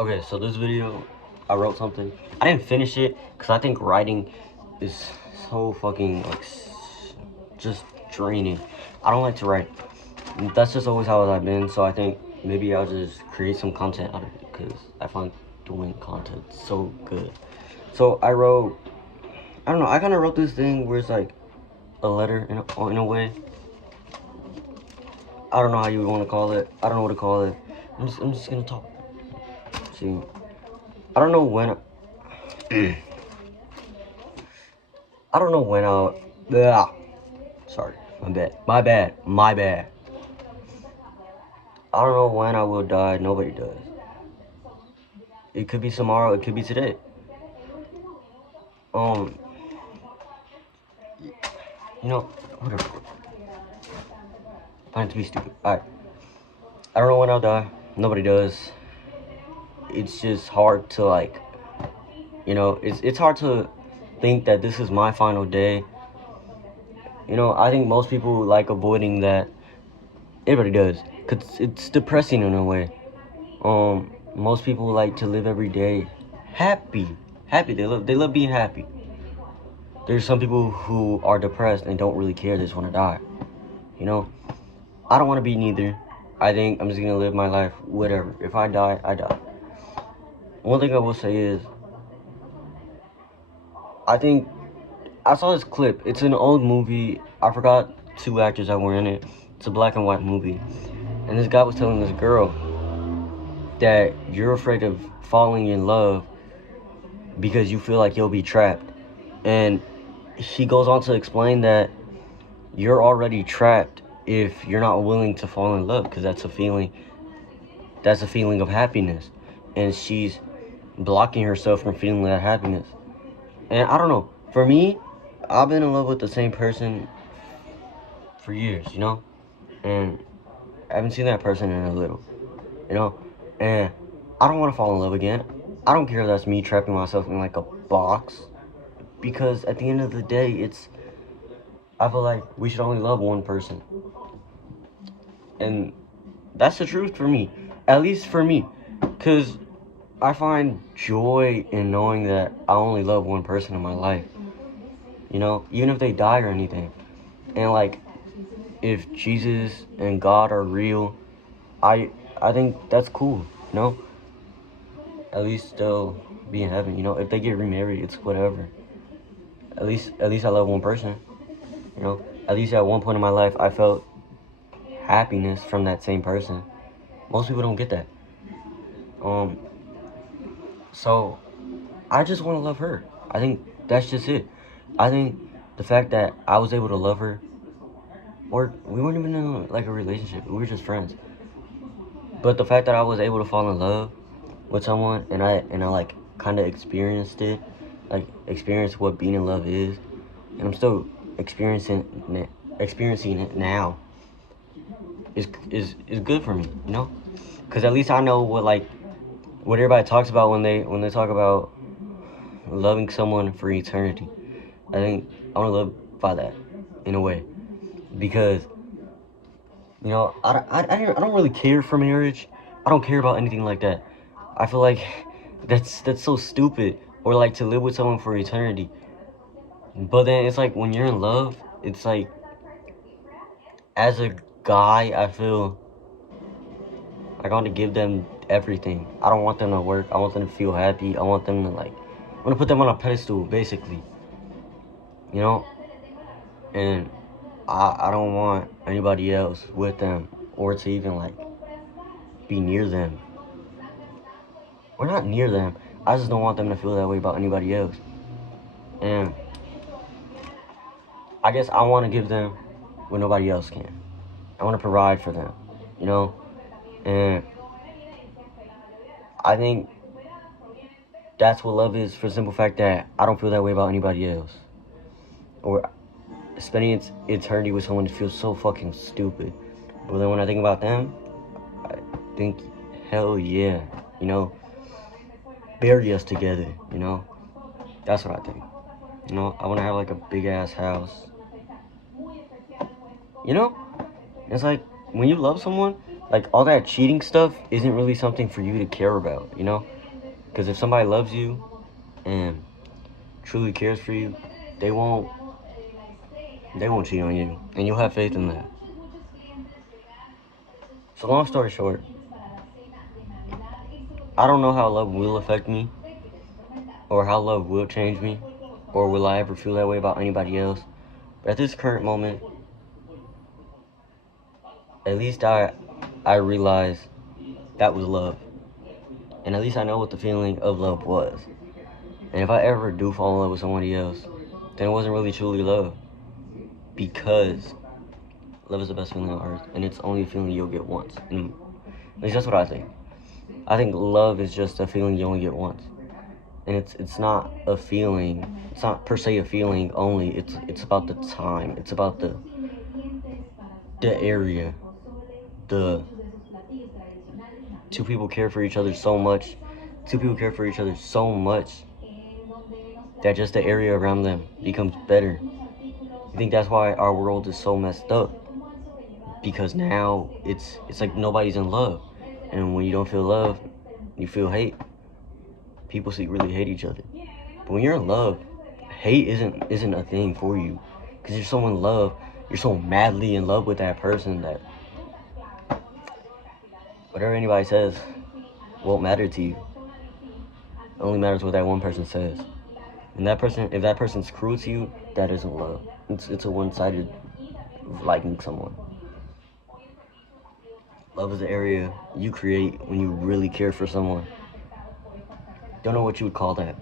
Okay, so this video, I wrote something. I didn't finish it because I think writing is so fucking just draining. I don't like to write. That's just always how I've been. So I think maybe I'll just create some content out of it because I find doing content so good. So I wrote. I don't know. I kind of wrote this thing where it's like a letter in a way. I don't know how you would want to call it. I don't know what to call it. I'm just gonna talk. See, I don't know when. I don't know when I'll. Sorry, my bad. I don't know when I will die. Nobody does. It could be tomorrow. It could be today. Um, whatever. Find it to be stupid. Alright. I don't know when I'll die. Nobody does. It's just hard to it's hard to think that this is my final day. I think most people like avoiding that. Everybody does, cause it's depressing in a way. Most people like to live every day happy. They love being happy. There's some people who are depressed and don't really care. They just want to die. I don't want to be neither. I think I'm just gonna live my life. Whatever. If I die, I die. One thing I will say is, I think I saw this clip. It's an old movie. I forgot two actors that were in it. It's a black and white movie. And this guy was telling this girl that you're afraid of falling in love because you feel like you'll be trapped. And he goes on to explain that you're already trapped if you're not willing to fall in love, because that's a feeling of happiness. And she's blocking herself from feeling that happiness. And I don't know. For me, I've been in love with the same person for years, and I haven't seen that person in a little, and I don't want to fall in love again. I don't care if that's me trapping myself in like a box, because at the end of the day, I feel like we should only love one person, and that's the truth for me, at least for me, because I find joy in knowing that I only love one person in my life, even if they die or anything. And if Jesus and God are real, I think that's cool, At least they'll be in heaven, If they get remarried, it's whatever. At least I love one person, At least at one point in my life, I felt happiness from that same person. Most people don't get that. So I just want to love her. I think that's just it. I think the fact that I was able to love her, or we weren't even in a relationship, we were just friends. But the fact that I was able to fall in love with someone, and I kind of experienced it, experienced what being in love is, and I'm still experiencing it now, is good for me, Because at least I know what everybody talks about when they talk about loving someone for eternity. I think I want to live by that in a way, because I don't really care for marriage. I don't care about anything like that. I feel like that's so stupid, or to live with someone for eternity. But then it's like when you're in love, it's like, as a guy, I feel like I want to give them everything. I don't want them to work. I want them to feel happy. I want them to I want to put them on a pedestal, basically. And I don't want anybody else with them, or to even be near them. Or not near them. I just don't want them to feel that way about anybody else. And I guess I want to give them what nobody else can. I want to provide for them, And I think that's what love is, for the simple fact that I don't feel that way about anybody else. Or spending eternity with someone feels so fucking stupid. But then when I think about them, I think, hell yeah, bury us together, That's what I think. I want to have a big ass house. It's like when you love someone, like all that cheating stuff isn't really something for you to care about, you know? Because if somebody loves you and truly cares for you, they won't cheat on you, and you'll have faith in that. So long story short, I don't know how love will affect me, or how love will change me, or will I ever feel that way about anybody else. But at this current moment, at least I realize that was love, and at least I know what the feeling of love was. And if I ever do fall in love with somebody else, then it wasn't really truly love, because love is the best feeling on earth, and it's only a feeling you'll get once. And at least that's what I think. I think love is just a feeling you only get once, and it's not a feeling. It's not per se a feeling only. It's about the time. It's about the area. The two people care for each other so much. Two people care for each other so much that just the area around them becomes better. I think that's why our world is so messed up, because now it's like nobody's in love, and when you don't feel love, you feel hate. People secretly hate each other, but when you're in love, hate isn't a thing for you, because you're so in love. You're so madly in love with that person that whatever anybody says won't matter to you. It only matters what that one person says. And that person, if that person's cruel to you, that isn't love. It's a one-sided liking someone. Love is the area you create when you really care for someone. Don't know what you would call that.